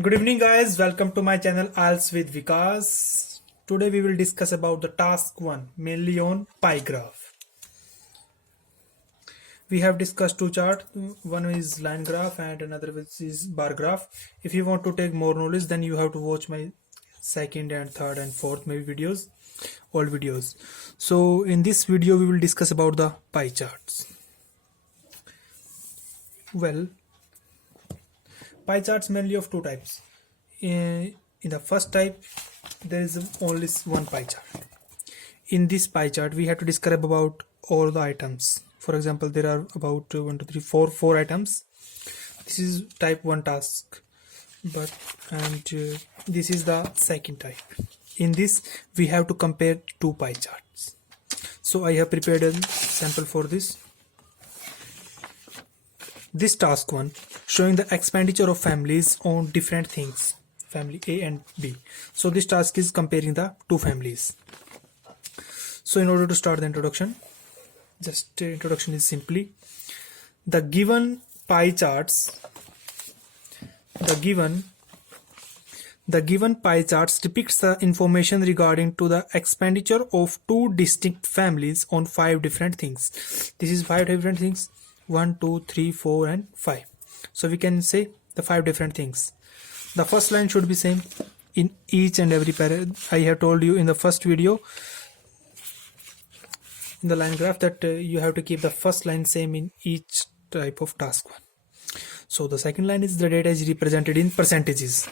Good evening guys, welcome to my channel IELTS with Vikas. Today we will discuss about the task 1 mainly on pie graph. We have discussed two charts, one is line graph and another is bar graph. If you want to take more knowledge then you have to watch my second and third and fourth maybe videos, old videos. So in this video we will discuss about the pie charts. Well, pie charts mainly of two types. In the first type there is only one pie chart. In this pie chart we have to describe about all the items. For example, there are about 1 2 3 4 4 items. This is type 1 task, this is the second type. In this we have to compare two pie charts. So I have prepared a sample for this. This task 1 showing the expenditure of families on different things, family A and B. So this task is comparing the two families. So in order to start the introduction, introduction is simply the given pie charts. The given pie charts depicts the information regarding to the expenditure of two distinct families on 5 different things. This is 5 different things. 1 2 3 4 and 5. So we can say the 5 different things. The first line should be same in each and every pair. I have told you in the first video in the line graph that you have to keep the first line same in each type of task 1. So the second line is the data is represented in percentages.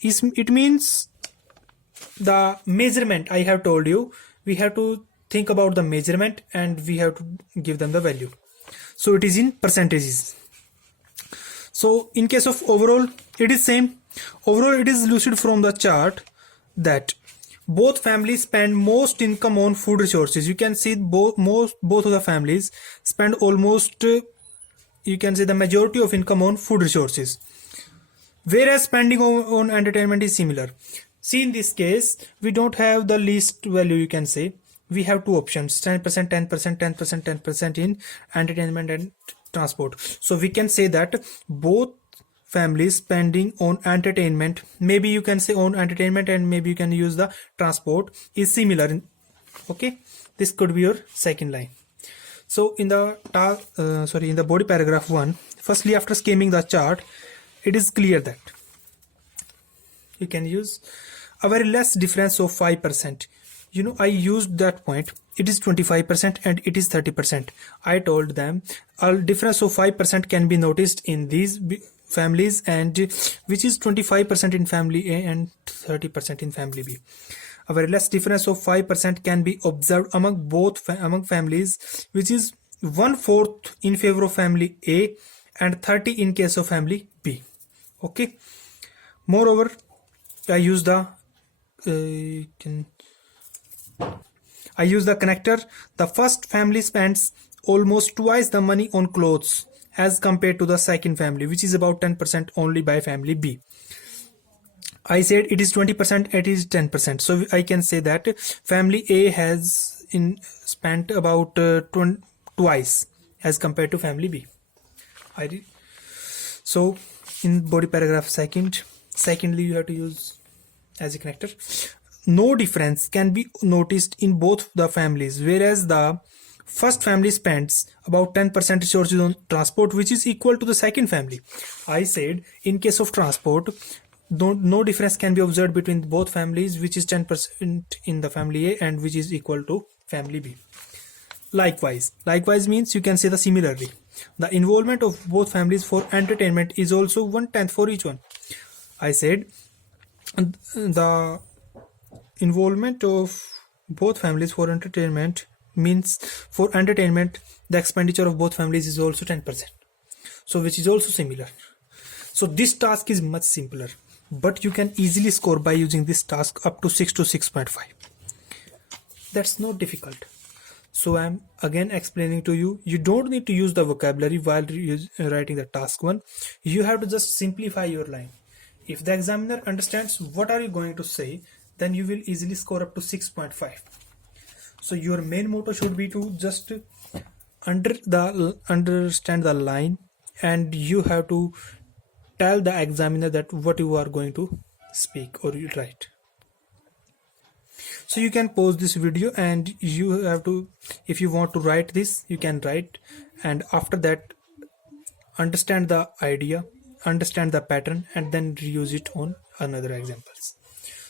It means the measurement. I have told you we have to think about the measurement and we have to give them the value. So it is in percentages. So in case of overall, it is same. Overall, it is lucid from the chart that both families spend most income on food resources. You can see both of the families spend almost, you can say the majority of income on food resources, whereas spending on entertainment is similar. See, in this case we don't have the least value. You can say we have two options, 10%, 10%, 10%, 10% in entertainment and transport. So we can say that both families spending on entertainment, maybe you can say on entertainment and maybe you can use the transport, is similar. Okay, this could be your second line. So in the in the body paragraph 1, firstly after skimming the chart, it is clear that you can use a very less difference of 5%. I used that point. It is 25% and it is 30%. I told them a difference of 5% can be noticed in these families, and which is 25% in family A and 30% in family B. A very less difference of 5% can be observed among families, which is 1/4 in favor of family A and 30 in case of family B. Okay. Moreover, I use the connector. The first family spends almost twice the money on clothes as compared to the second family, which is about 10% only by family B. I said it is 20%, it is 10%. So I can say that family A has spent about twice as compared to family B. So in body paragraph secondly you have to use as a connector. No difference can be noticed in both the families, whereas the first family spends about 10% resources on transport, which is equal to the second family. I said in case of transport, no difference can be observed between both families, which is 10% in the family A and which is equal to family B. Likewise means you can say the similarly. The involvement of both families for entertainment is also 1/10 for each one. I said the involvement of both families for entertainment means for entertainment the expenditure of both families is also 10%, so which is also similar. So this task is much simpler, but you can easily score by using this task up to 6 to 6.5. That's not difficult. So I'm again explaining to you, you don't need to use the vocabulary while writing the task 1. You have to just simplify your line. If the examiner understands what are you going to say, then you will easily score up to 6.5. So your main motto should be to just understand the line, and you have to tell the examiner that what you are going to speak or you write. So you can pause this video and you have to, if you want to write this, you can write, and after that understand the idea, understand the pattern, and then reuse it on another examples.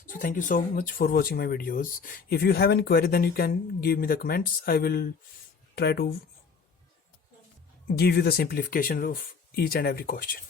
So thank you so much for watching my videos. If you have any query, then you can give me the comments. I will try to give you the simplification of each and every question.